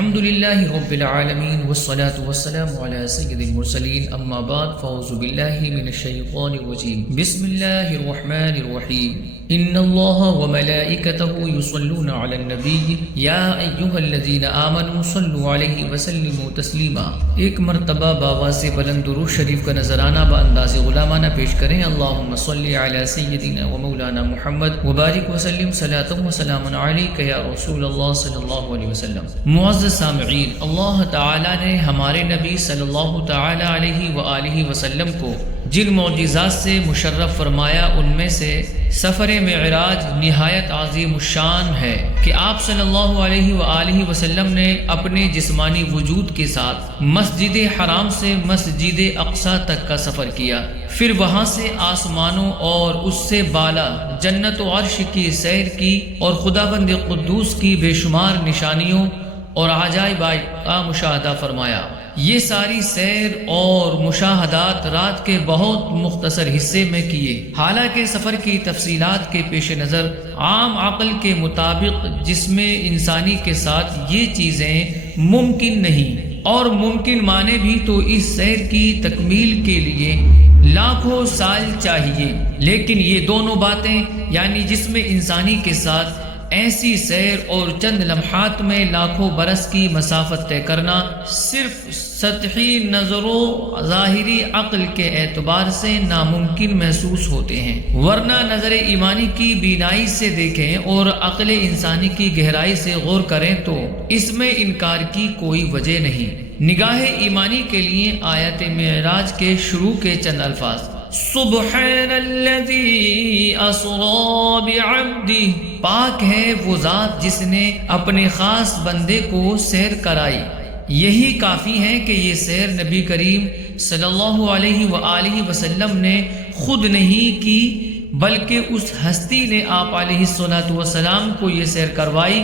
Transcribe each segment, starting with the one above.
الحمد لله رب العالمين والصلاة والسلام على سيد المرسلين أما بعد فأعوذ بالله من الشيطان الرجيم بسم الله الرحمن الرحيم إن الله وملائكته يصلون على النبي يا أيها الذين آمنوا صلوا عليه وسلموا تسليما۔ ایک مرتبہ بابا سے بلند درود شریف کا نذرانہ بانداز غلامانہ پیش کریں۔ اللہم صلی علی سیدنا و مولانا محمد وبارک وسلم صلاۃ و سلام علیک یا رسول اللہ صلی اللہ علیہ وسلم۔ معزز سامعین، اللہ تعالی نے ہمارے نبی صلی اللہ تعالی علیہ وآلہ وسلم کو جن معجزات سے مشرف فرمایا ان میں سے سفر معراج نہایت عظیم الشان ہے کہ آپ صلی اللہ علیہ وآلہ وسلم نے اپنے جسمانی وجود کے ساتھ مسجد حرام سے مسجد اقصی تک کا سفر کیا، پھر وہاں سے آسمانوں اور اس سے بالا جنت و عرش کی سیر کی اور خداوند قدوس کی بے شمار نشانیوں اور عجائب کا مشاہدہ فرمایا۔ یہ ساری سیر اور مشاہدات رات کے بہت مختصر حصے میں کیے، حالانکہ سفر کی تفصیلات کے پیش نظر عام عقل کے مطابق جسم انسانی کے ساتھ یہ چیزیں ممکن نہیں، اور ممکن مانے بھی تو اس سیر کی تکمیل کے لیے لاکھوں سال چاہیے، لیکن یہ دونوں باتیں یعنی جسم انسانی کے ساتھ ایسی سیر اور چند لمحات میں لاکھوں برس کی مسافت طے کرنا صرف سطحی نظر و ظاہری عقل کے اعتبار سے ناممکن محسوس ہوتے ہیں، ورنہ نظر ایمانی کی بینائی سے دیکھیں اور عقل انسانی کی گہرائی سے غور کریں تو اس میں انکار کی کوئی وجہ نہیں۔ نگاہ ایمانی کے لیے آیت معراج کے شروع کے چند الفاظ سبحان الذی اسری بعبدہ، پاک ہے وہ ذات جس نے اپنے خاص بندے کو سیر کرائی۔ یہی کافی ہے کہ یہ سیر نبی کریم صلی اللہ علیہ وآلہ وسلم نے خود نہیں کی، بلکہ اس ہستی نے آپ علیہ الصلوۃ والسلام کو یہ سیر کروائی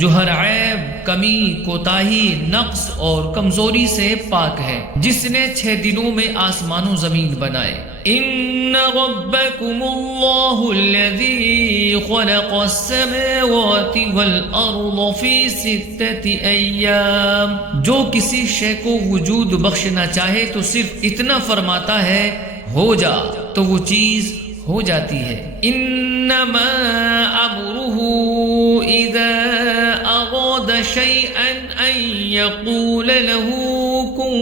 جو ہر عیب، کمی، کوتاہی، نقص اور کمزوری سے پاک ہے، جس نے 6 دنوں میں آسمان و زمین بنائے۔ ان ربکم اللہ الذی خلق السماوات والارض فی 6 ایام، جو کسی شے کو وجود بخشنا چاہے تو صرف اتنا فرماتا ہے ہو جا تو وہ چیز ہو جاتی ہے۔ انما امرہ اذا اراد شیئا ان یقول له کن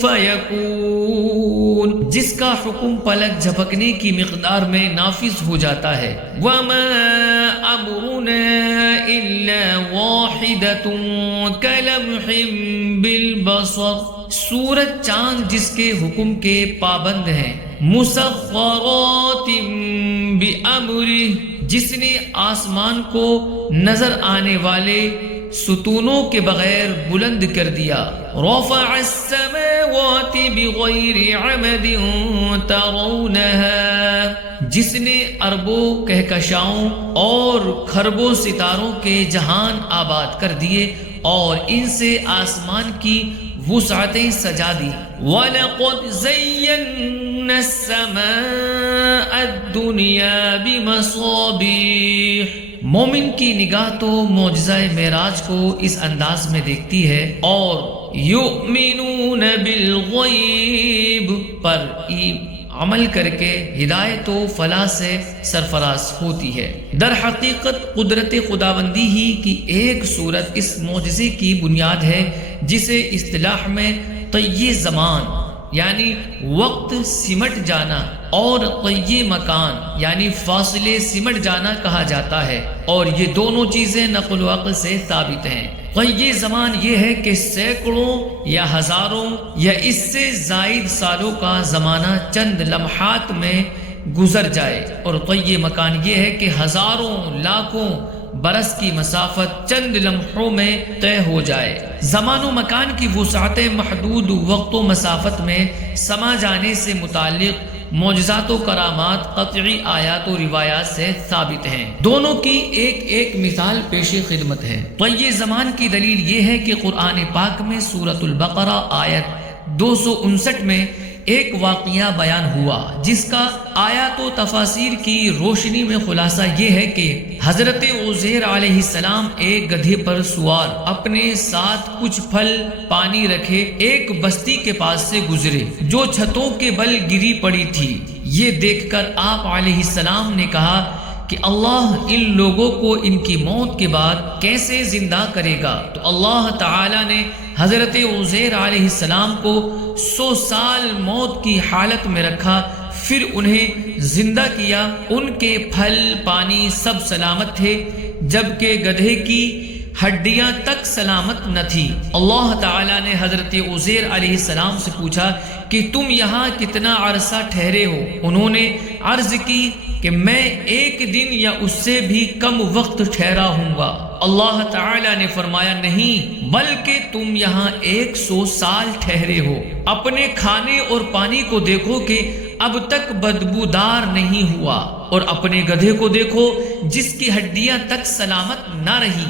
فیکون، جس کا حکم پلک جھپکنے کی مقدار میں نافذ ہو جاتا ہے۔ وما امرنا الا واحدۃ کلمح بالبصر، سورج چاند جس کے حکم کے پابند ہیں، مسخرات بامرہ، جس نے آسمان کو نظر آنے والے ستونوں کے بغیر بلند کر دیا۔ رفع السماوات بغیر عمد ترونها، جس نے اربوں کہکشاؤں اور کھربوں ستاروں کے جہان آباد کر دیے اور ان سے آسمان کی وسعتیں سجا دی۔ وَلَقَدْ زَيَّنَّا السَّمَاءَ الدُّنْيَا بِمَصَابِيحَ، مومن کی نگاہ تو معجزہ معراج کو اس انداز میں دیکھتی ہے، اور یؤمنون بالغیب پر عمل کر کے ہدایت و فلاح سے سرفراز ہوتی ہے۔ در حقیقت قدرت خداوندی ہی کی ایک صورت اس معجزے کی بنیاد ہے، جسے اصطلاح میں طی زمان یعنی وقت سمٹ جانا اور طی مکان یعنی فاصلے سمٹ جانا کہا جاتا ہے، اور یہ دونوں چیزیں نقل و عقل سے ثابت ہیں۔ طی زمان یہ ہے کہ سینکڑوں یا ہزاروں یا اس سے زائد سالوں کا زمانہ چند لمحات میں گزر جائے، اور طی مکان یہ ہے کہ ہزاروں لاکھوں برس کی مسافت چند لمحوں میں طے ہو جائے۔ زمان و مکان کی وسعت محدود وقت و مسافت میں سما جانے سے متعلق معجزات و کرامات قطعی آیات و روایات سے ثابت ہیں۔ دونوں کی ایک ایک مثال پیش خدمت ہے۔ طی زمان کی دلیل یہ ہے کہ قرآن پاک میں سورۃ البقرہ آیت 259 میں ایک واقعہ بیان ہوا جس کا آیات و تفاسیر کی روشنی میں خلاصہ یہ ہے کہ حضرت عزیر علیہ السلام ایک گدھے پر سوار اپنے ساتھ کچھ پھل پانی رکھے ایک بستی کے پاس سے گزرے جو چھتوں کے بل گری پڑی تھی۔ یہ دیکھ کر آپ علیہ السلام نے کہا کہ اللہ ان لوگوں کو ان کی موت کے بعد کیسے زندہ کرے گا؟ تو اللہ تعالی نے حضرت عزیر علیہ السلام کو 100 سال موت کی حالت میں رکھا، پھر انہیں زندہ کیا۔ ان کے پھل پانی سب سلامت تھے جبکہ گدھے کی ہڈیاں تک سلامت نہ تھی۔ اللہ تعالیٰ نے حضرت عزیر علیہ السلام سے پوچھا کہ تم یہاں کتنا عرصہ ٹھہرے ہو؟ انہوں نے عرض کی کہ میں 1 دن یا اس سے بھی کم وقت ٹھہرا ہوں گا۔ اللہ تعالیٰ نے فرمایا نہیں بلکہ تم یہاں 100 سال ٹھہرے ہو۔ اپنے کھانے اور پانی کو دیکھو کہ اب تک بدبودار نہیں ہوا، اور اپنے گدھے کو دیکھو جس کی ہڈیاں تک سلامت نہ رہی۔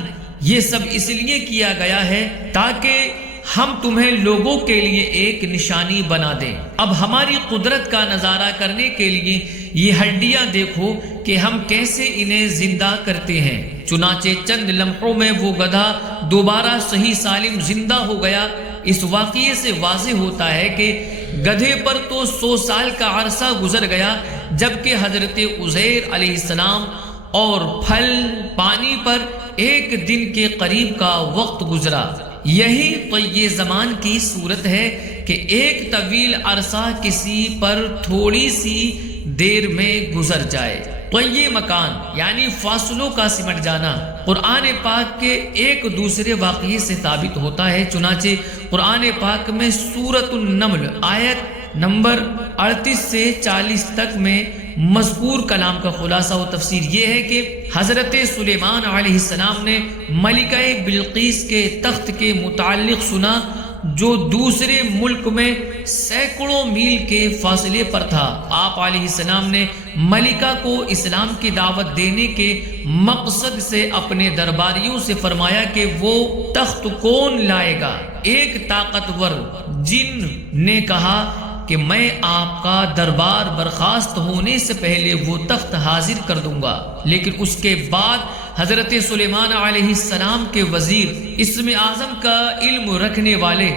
یہ سب اس لیے کیا گیا ہے تاکہ ہم تمہیں لوگوں کے لیے ایک نشانی بنا دیں۔ اب ہماری قدرت کا نظارہ کرنے کے لیے یہ ہڈیاں دیکھو کہ ہم کیسے انہیں زندہ کرتے ہیں۔ چنانچہ چند لمحوں میں وہ گدھا دوبارہ صحیح سالم زندہ ہو گیا۔ اس واقعے سے واضح ہوتا ہے کہ گدھے پر تو 100 سال کا عرصہ گزر گیا جبکہ حضرت عزیر علیہ السلام اور پھل پانی پر 1 دن کے قریب کا وقت گزرا۔ یہی طی زمان کی صورت ہے کہ ایک طویل عرصہ کسی پر تھوڑی سی دیر میں گزر جائے۔ طی مکان یعنی فاصلوں کا سمٹ جانا قرآن پاک کے ایک دوسرے واقعے سے ثابت ہوتا ہے۔ چنانچہ قرآن پاک میں سورۃ النمل آیت نمبر 38 سے 40 تک میں مذکور کلام کا خلاصہ و تفسیر یہ ہے کہ حضرت سلیمان علیہ السلام نے ملکہ بلقیس کے تخت کے متعلق سنا جو دوسرے ملک میں سینکڑوں میل کے فاصلے پر تھا۔ آپ علیہ السلام نے ملکہ کو اسلام کی دعوت دینے کے مقصد سے اپنے درباریوں سے فرمایا کہ وہ تخت کون لائے گا؟ ایک طاقتور جن نے کہا کہ میں آپ کا دربار برخاست ہونے سے پہلے وہ تخت حاضر کر دوں گا۔ لیکن اس کے بعد حضرت سلیمان علیہ السلام کے وزیر اسم اعظم کا علم رکھنے والے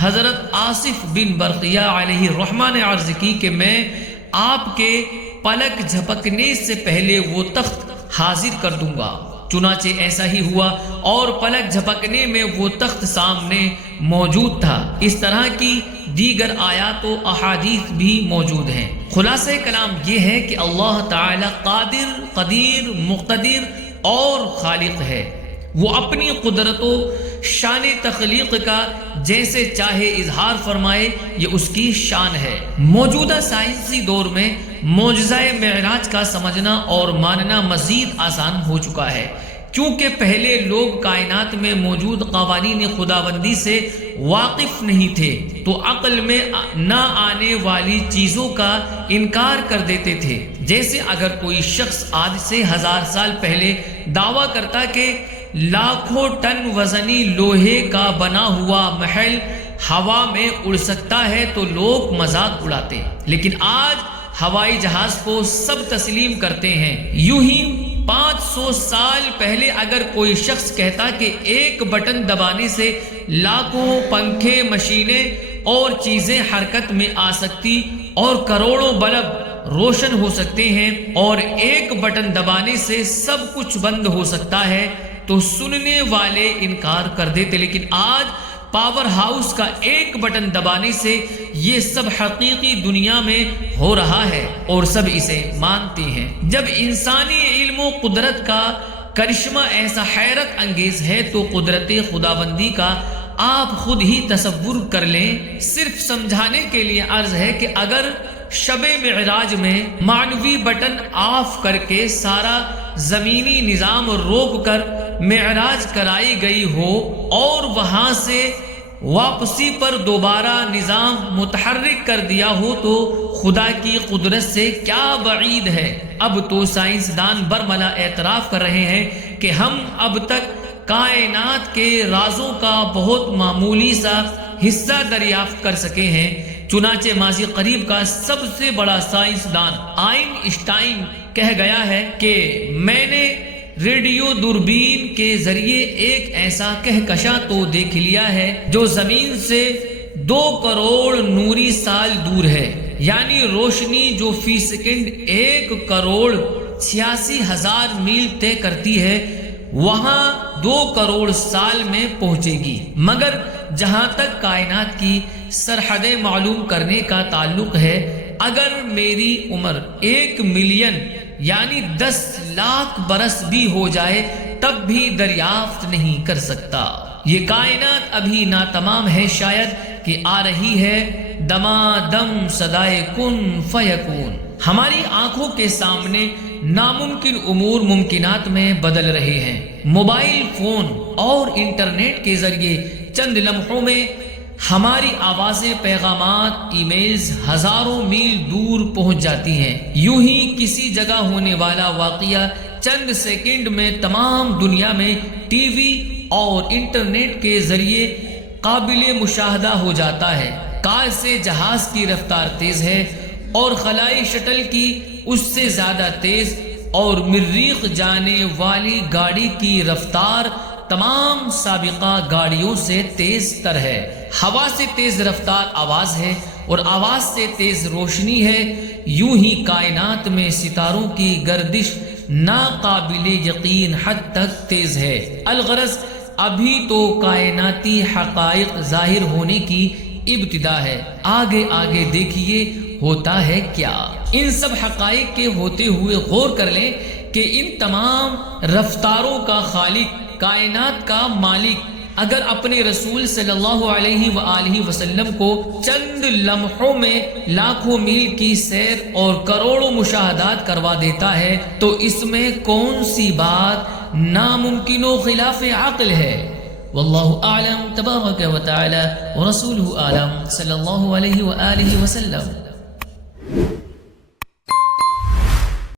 حضرت آصف بن برقیہ علیہ الرحمہ نے عرض کی کہ میں آپ کے پلک جھپکنے سے پہلے وہ تخت حاضر کر دوں گا۔ چنانچہ ایسا ہی ہوا اور پلک جھپکنے میں وہ تخت سامنے موجود تھا۔ اس طرح کی دیگر آیات و احادیث بھی موجود ہیں۔ خلاصہ کلام یہ ہے کہ اللہ تعالی قادر، قدیر، مقتدر اور خالق ہے۔ وہ اپنی قدرت و شان تخلیق کا جیسے چاہے اظہار فرمائے، یہ اس کی شان ہے۔ موجودہ سائنسی دور میں معجزہ معراج کا سمجھنا اور ماننا مزید آسان ہو چکا ہے، کیونکہ پہلے لوگ کائنات میں موجود قوانین خداوندی سے واقف نہیں تھے تو عقل میں نہ آنے والی چیزوں کا انکار کر دیتے تھے۔ جیسے اگر کوئی شخص آج سے 1000 سال پہلے دعویٰ کرتا کہ لاکھوں ٹن وزنی لوہے کا بنا ہوا محل ہوا میں اڑ سکتا ہے تو لوگ مذاق اڑاتے، لیکن آج ہوائی جہاز کو سب تسلیم کرتے ہیں۔ یوں ہی 500 سال پہلے اگر کوئی شخص کہتا کہ ایک بٹن دبانے سے لاکھوں پنکھے، مشینیں اور چیزیں حرکت میں آ سکتی اور کروڑوں بلب روشن ہو سکتے ہیں اور ایک بٹن دبانے سے سب کچھ بند ہو سکتا ہے تو سننے والے انکار کر دیتے، لیکن آج پاور ہاؤس کا ایک بٹن دبانے سے یہ سب حقیقی دنیا میں ہو رہا ہے اور سب اسے مانتے ہیں۔ جب انسانی علم و قدرت کا کرشمہ ایسا حیرت انگیز ہے تو قدرت خداوندی کا آپ خود ہی تصور کر لیں۔ صرف سمجھانے کے لیے عرض ہے کہ اگر شب معراج میں معنوی بٹن آف کر کے سارا زمینی نظام روک کر معراج کرائی گئی ہو اور وہاں سے واپسی پر دوبارہ نظام متحرک کر دیا ہو تو خدا کی قدرت سے کیا بعید ہے۔ اب تو سائنسدان برملا اعتراف کر رہے ہیں کہ ہم اب تک کائنات کے رازوں کا بہت معمولی سا حصہ دریافت کر سکے ہیں، چنانچہ ماضی قریب کا سب سے بڑا سائنسدان آئنسٹائن کہہ گیا ہے کہ میں نے ریڈیو دوربین کے ذریعے ایک ایسا کہکشاں تو دیکھ لیا ہے جو زمین سے 2 کروڑ نوری سال دور ہے، یعنی روشنی جو فی سیکنڈ 1 کروڑ 86,000 میل طے کرتی ہے وہاں 2 کروڑ سال میں پہنچے گی۔ مگر جہاں تک کائنات کی سرحدیں معلوم کرنے کا تعلق ہے، اگر میری عمر 1 ملین یعنی 10 لاکھ برس بھی ہو جائے تب بھی دریافت نہیں کر سکتا۔ یہ کائنات ابھی ناتمام ہے، شاید کہ آ رہی ہے دمادم صدائے کن فیکون۔ ہماری آنکھوں کے سامنے ناممکن امور ممکنات میں بدل رہے ہیں۔ موبائل فون اور انٹرنیٹ کے ذریعے چند لمحوں میں ہماری آوازیں، پیغامات، ای میلز ہزاروں میل دور پہنچ جاتی ہیں۔ یوں ہی کسی جگہ ہونے والا واقعہ چند سیکنڈ میں تمام دنیا میں ٹی وی اور انٹرنیٹ کے ذریعے قابل مشاہدہ ہو جاتا ہے۔ کار سے جہاز کی رفتار تیز ہے اور خلائی شٹل کی اس سے زیادہ تیز، اور مریخ جانے والی گاڑی کی رفتار تمام سابقہ گاڑیوں سے تیز تر ہے۔ ہوا سے تیز رفتار آواز ہے اور آواز سے تیز روشنی ہے۔ یوں ہی کائنات میں ستاروں کی گردش ناقابل یقین حد تک تیز ہے۔ الغرض ابھی تو کائناتی حقائق ظاہر ہونے کی ابتدا ہے، آگے آگے دیکھیے ہوتا ہے کیا۔ ان سب حقائق کے ہوتے ہوئے غور کر لیں کہ ان تمام رفتاروں کا خالق، کائنات کا مالک اگر اپنے رسول صلی اللہ علیہ وآلہ وسلم کو چند لمحوں میں لاکھوں میل کی سیر اور کروڑوں مشاہدات کروا دیتا ہے تو اس میں کون سی بات ناممکن و خلاف عقل ہے؟ واللہ اعلم تبارک و تعالی ورسولہ اعلم صلی اللہ علیہ وآلہ وسلم۔